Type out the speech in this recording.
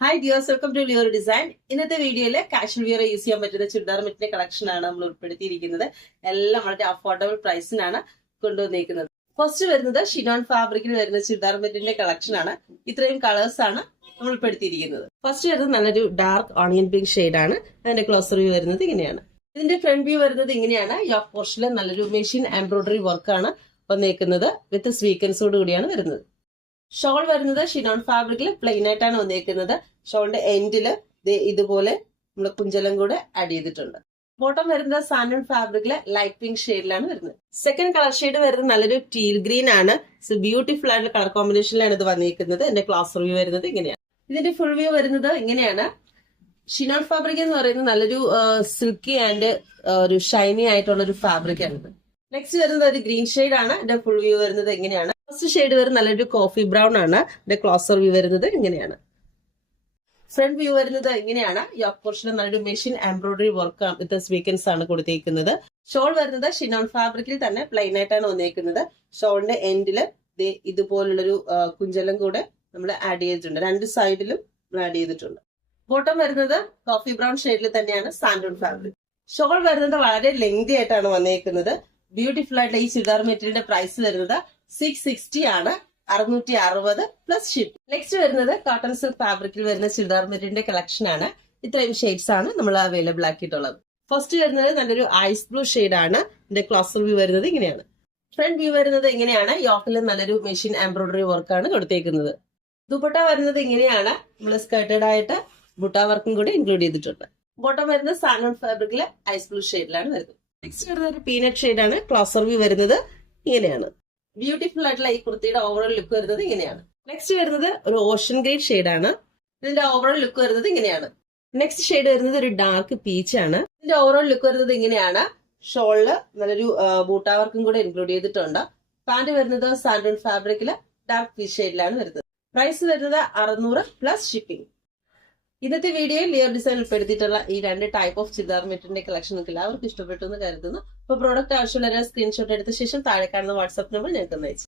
Hi dears, welcome to Leor design. ഇന്നത്തെ വീഡിയോയില് casual wear use ചെയ്യാൻ പറ്റുന്ന ചുരിദാർ മെറ്റിന്റെ കളക്ഷൻ ആണ് നമ്മൾ ഉൾപ്പെടുത്തിയിരിക്കുന്നത്. എല്ലാം വളരെ അഫോർഡബിൾ പ്രൈസിനാണ് കൊണ്ടുവന്നിരിക്കുന്നത്. ഫസ്റ്റ് വരുന്നത് ഷിനോൺ ഫാബ്രിക്കിൽ വരുന്ന ചുരിദാർ മെറ്റിന്റെ കളക്ഷൻ ആണ്. ഇത്രയും കളേഴ്സ് ആണ് നമ്മൾ ഉൾപ്പെടുത്തിയിരിക്കുന്നത്. ഫസ്റ്റ് വരുന്നത് നല്ലൊരു ഡാർക്ക് ഓണിയൻ പിങ്ക് ഷെയ്ഡ് ആണ്. അതിന്റെ ക്ലോസർ വ്യൂ വരുന്നത് ഇങ്ങനെയാണ്. ഇതിന്റെ ഫ്രണ്ട് വ്യൂ വരുന്നത് ഇങ്ങനെയാണ്. യോക്ക് പോർഷനിൽ നല്ലൊരു മെഷീൻ എംബ്രോയിഡറി വർക്കാണ് വന്നേക്കുന്നത്. വിത്ത് സ്വീക്കൻസോട് കൂടിയാണ് വരുന്നത്. ഷോൾ വരുന്നത് ഷിനോൺ ഫാബ്രിക്കിൽ പ്ലെയിൻ ആയിട്ടാണ് വന്നിരിക്കുന്നത്. ഷോളിന്റെ എൻഡില് ഇതുപോലെ നമ്മൾ കുഞ്ചലം കൂടെ ആഡ് ചെയ്തിട്ടുണ്ട്. ബോട്ടം വരുന്നത് സാൻഡൺ ഫാബ്രിക്കിലെ ലൈറ്റ് പിങ്ക് ഷെയ്ഡിലാണ് വരുന്നത്. സെക്കൻഡ് കളർ ഷെയ്ഡ് വരുന്നത് നല്ലൊരു ടീൽ ഗ്രീൻ ആണ്. ബ്യൂട്ടിഫുൾ ആയിട്ടുള്ള കളർ കോമ്പിനേഷനിലാണ് ഇത് വന്നിരിക്കുന്നത്. എന്റെ ക്ലാസ് വ്യൂ വരുന്നത് ഇങ്ങനെയാണ്. ഇതിന്റെ ഫുൾ വ്യൂ വരുന്നത് ഇങ്ങനെയാണ്. ഷിനോൺ ഫാബ്രിക് എന്ന് പറയുന്നത് നല്ലൊരു സിൽക്കി ആൻഡ് ഒരു ഷൈനി ആയിട്ടുള്ള ഒരു ഫാബ്രിക് ആണിത്. നെക്സ്റ്റ് വരുന്നത് ഒരു ഗ്രീൻ ഷെയ്ഡ് ആണ്. എന്റെ ഫുൾ വ്യൂ വരുന്നത് എങ്ങനെയാണ്. ഫസ്റ്റ് ഷെയ്ഡ് വരുന്നത് നല്ലൊരു കോഫി ബ്രൗൺ ആണ്. എന്റെ ക്ലോസർ വ്യൂ വരുന്നത് ഇങ്ങനെയാണ്. ഫ്രണ്ട് വ്യൂ വരുന്നത് ഇങ്ങനെയാണ്. യോക്ക് പോർഷനിൽ നല്ലൊരു machine embroidery work with sequins ആണ് കൊടുത്തിരിക്കുന്നത്. ഷോൾ വരുന്നത് ഷിനോൺ ഫാബ്രിക്കിൽ തന്നെ പ്ലെയിൻ ആയിട്ടാണ് വന്നിരിക്കുന്നത്. ഷോളിന്റെ എൻഡില് ഇതുപോലുള്ളൊരു കുഞ്ചലം കൂടെ നമ്മൾ ആഡ് ചെയ്തിട്ടുണ്ട്. രണ്ട് സൈഡിലും ആഡ് ചെയ്തിട്ടുണ്ട്. ബോട്ടം വരുന്നത് കോഫി ബ്രൗൺ ഷെയ്ഡിൽ തന്നെയാണ് സാൻഡൂൺ ഫാബ്രിക്. ഷോൾ വരുന്നത് വളരെ ലെങ്തി ആയിട്ടാണ് വന്നിരിക്കുന്നത്. ബ്യൂട്ടിഫുൾ ആയിട്ടുള്ള ഈ ചുരിദാർ മെറ്റീരിയലിന്റെ പ്രൈസ് വരുന്നത് 660 ആണ്. 660 പ്ലസ് ഷിപ്പ്. നെക്സ്റ്റ് വരുന്നത് കോട്ടൺ സിൽക്ക് ഫാബ്രിക്കിൽ വരുന്ന ചുരിദാർ മെറ്റീരിയലിന്റെ കളക്ഷൻ ആണ്. ഇത്രയും ഷെയ്ഡ്സ് ആണ് നമ്മൾ അവൈലബിൾ ആക്കിയിട്ടുള്ളത്. ഫസ്റ്റ് വരുന്നത് നല്ലൊരു ഐസ് ബ്ലൂ ഷെയ്ഡ് ആണ്. ഇതിന്റെ ക്ലോസർ വ്യൂ വരുന്നത് ഇങ്ങനെയാണ്. ഫ്രണ്ട് വ്യൂ വരുന്നത് ഇങ്ങനെയാണ്. യോക്കിൽ നല്ലൊരു മെഷീൻ എംബ്രോയിഡറി വർക്കാണ് കൊടുത്തേക്കുന്നത്. ദുപ്പട്ട വരുന്നത് ഇങ്ങനെയാണ്. നമ്മൾ സ്കേർട്ടഡ് ആയിട്ട് ബുട്ട വർക്കും കൂടി ഇൻക്ലൂഡ് ചെയ്തിട്ടുണ്ട്. ബോട്ടം വരുന്നത് സാൻഡൺ ഫാബ്രിക്കിലെ ഐസ് ബ്ലൂ ഷെയ്ഡിലാണ് വരുന്നത്. നെക്സ്റ്റ് വരുന്നത് ഒരു പീനട്ട് ഷെയ്ഡ് ആണ്. ക്ലോസർ വ്യൂ വരുന്നത് ഇങ്ങനെയാണ്. ബ്യൂട്ടിഫുൾ ആയിട്ടുള്ള ഈ കുർത്തിയുടെ ഓവറോൾ ലുക്ക് വരുന്നത് ഇങ്ങനെയാണ്. നെക്സ്റ്റ് വരുന്നത് ഒരു ഓഷൻ ഗ്രേ ഷെയ്ഡ് ആണ്. ഇതിന്റെ ഓവറോൾ ലുക്ക് വരുന്നത് ഇങ്ങനെയാണ്. നെക്സ്റ്റ് ഷെയ്ഡ് വരുന്നത് ഒരു ഡാർക്ക് പീച്ച് ആണ്. ഇതിന്റെ ഓവറോൾ ലുക്ക് വരുന്നത് ഇങ്ങനെയാണ്. ഷോളില് നല്ലൊരു ബൂട്ട വർക്കും കൂടെ ഇൻക്ലൂഡ് ചെയ്തിട്ടുണ്ട്. പാന്റ് വരുന്നത് സാൻഡൺ ഫാബ്രിക്കില് ഡാർക്ക് പീച്ച് ഷെയ്ഡിലാണ് വരുന്നത്. പ്രൈസ് വരുന്നത് 600 പ്ലസ് ഷിപ്പിംഗ്. ഇന്നത്തെ വീഡിയോയിൽ ലിയർ ഡിസൈൻ ഉൾപ്പെടുത്തിയിട്ടുള്ള ഈ രണ്ട് ടൈപ്പ് ഓഫ് ചുരിദാർ മെറ്റീരിയലിന്റെ കളക്ഷൻ നിങ്ങൾക്ക് എല്ലാവർക്കും ഇഷ്ടപ്പെട്ടു എന്ന് കരുതുന്നു. അപ്പോൾ പ്രോഡക്റ്റ് ആവശ്യമുള്ള സ്ക്രീൻഷോട്ട് എടുത്ത ശേഷം താഴെ കാണുന്ന വാട്സ്ആപ്പ് നമ്പർ ഞങ്ങൾക്ക് അയച്ചു.